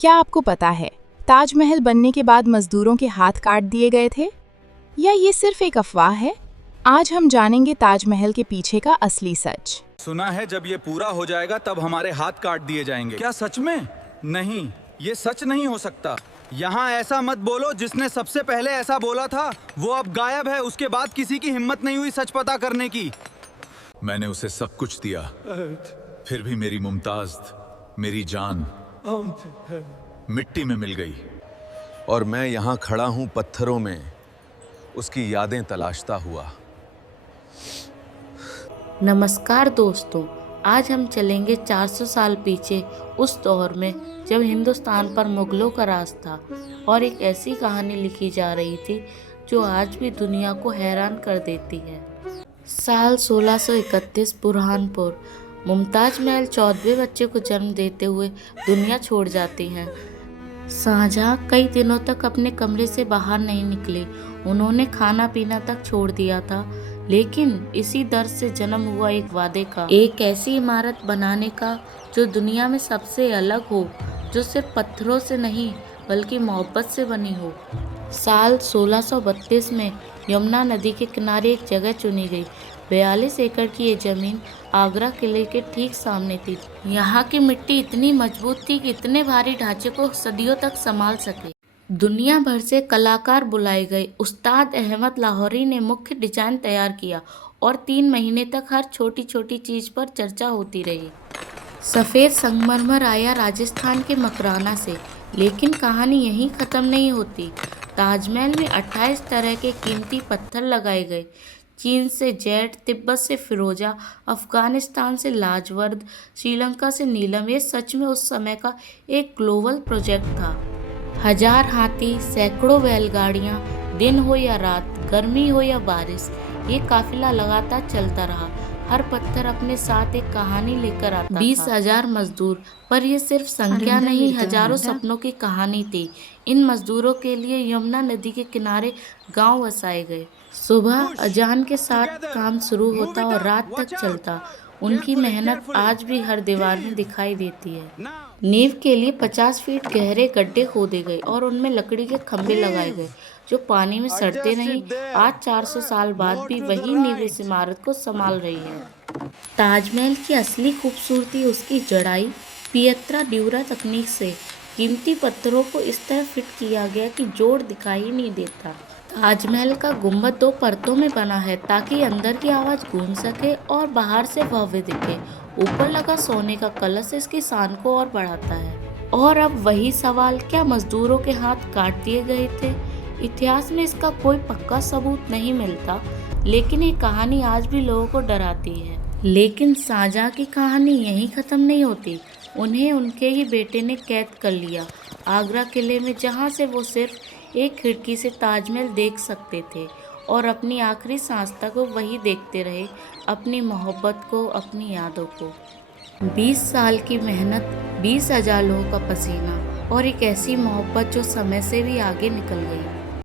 क्या आपको पता है ताजमहल बनने के बाद मजदूरों के हाथ काट दिए गए थे? या ये सिर्फ एक अफवाह है? आज हम जानेंगे ताजमहल के पीछे का असली सच। सुना है जब ये पूरा हो जाएगा तब हमारे हाथ काट दिए जाएंगे। क्या सच में? नहीं, ये सच नहीं हो सकता। यहाँ ऐसा मत बोलो। जिसने सबसे पहले ऐसा बोला था वो अब गायब है। उसके बाद किसी की हिम्मत नहीं हुई सच पता करने की। मैंने उसे सब कुछ दिया, फिर भी मेरी मुमताज, मेरी जान मिट्टी में मिल गई। और मैं यहाँ खड़ा हूँ पत्थरों में, उसकी यादें तलाशता हुआ। नमस्कार दोस्तों, आज हम चलेंगे 400 साल पीछे, उस दौर में जब हिंदुस्तान पर मुगलों का राज था और एक ऐसी कहानी लिखी जा रही थी जो आज भी दुनिया को हैरान कर देती है। साल 1631 बुरहानपुर। मुमताज महल 14वें बच्चे को जन्म देते हुए दुनिया छोड़ जाती हैं। शाहजहां कई दिनों तक अपने कमरे से बाहर नहीं निकले। उन्होंने खाना पीना तक छोड़ दिया था, लेकिन इसी दर्द से जन्म हुआ एक वादे का, एक ऐसी इमारत बनाने का जो दुनिया में सबसे अलग हो, जो सिर्फ पत्थरों से नहीं बल्कि मोहब्बत से बनी हो। साल 1632 में यमुना नदी के किनारे एक जगह चुनी गई। 42 एकड़ की ये जमीन आगरा किले के ठीक सामने थी। यहाँ की मिट्टी इतनी मजबूत थी कि इतने भारी ढांचे को सदियों तक संभाल सके। दुनिया भर से कलाकार बुलाए गए। उस्ताद अहमद लाहौरी ने मुख्य डिजाइन तैयार किया और 3 महीने तक हर छोटी छोटी चीज पर चर्चा होती रही। सफ़ेद संगमरमर आया राजस्थान के मकराना से, लेकिन कहानी यहीं ख़त्म नहीं होती। ताजमहल में 28 तरह के कीमती पत्थर लगाए गए। चीन से जेड, तिब्बत से फिरोजा, अफगानिस्तान से लाजवर्द, श्रीलंका से नीलम। ये सच में उस समय का एक ग्लोबल प्रोजेक्ट था। 1000 हाथी, सैकड़ों बैलगाड़ियाँ, दिन हो या रात, गर्मी हो या बारिश, ये काफिला लगातार चलता रहा। हर पत्थर अपने साथ एक कहानी लेकर आता। 20,000 मजदूर, पर यह सिर्फ संख्या नहीं, हजारों सपनों की कहानी थी। इन मजदूरों के लिए यमुना नदी के किनारे गांव बसाए गए। सुबह अजान के साथ काम शुरू होता और रात तक चलता। उनकी मेहनत आज भी हर दीवार में दिखाई देती है। नींव के लिए 50 फीट गहरे गड्ढे खोदे गए और उनमें लकड़ी के खंभे लगाए गए जो पानी में सड़ते नहीं। आज 400 साल बाद भी वही नींव इस इमारत को संभाल रही है। ताजमहल की असली खूबसूरती उसकी जड़ाई पियत्रा ड्यूरा तकनीक से कीमती पत्थरों को इस तरह फिट किया गया कि जोड़ दिखाई नहीं देता। ताजमहल का गुंबद 2 परतों में बना है ताकि अंदर की आवाज़ गूंज सके और बाहर से भव्य दिखे। ऊपर लगा सोने का कलश इसकी शान को और बढ़ाता है। और अब वही सवाल, क्या मजदूरों के हाथ काट दिए गए थे? इतिहास में इसका कोई पक्का सबूत नहीं मिलता, लेकिन ये कहानी आज भी लोगों को डराती है। लेकिन शाहजहां की कहानी यहीं ख़त्म नहीं होती। उन्हें उनके ही बेटे ने कैद कर लिया आगरा किले में, जहाँ से वो सिर्फ एक खिड़की से ताजमहल देख सकते थे और अपनी आखिरी सांस तक वो वही देखते रहे, अपनी मोहब्बत को, अपनी यादों को। 20 साल की मेहनत, 20,000 लोगों का पसीना और एक ऐसी मोहब्बत जो समय से भी आगे निकल गई।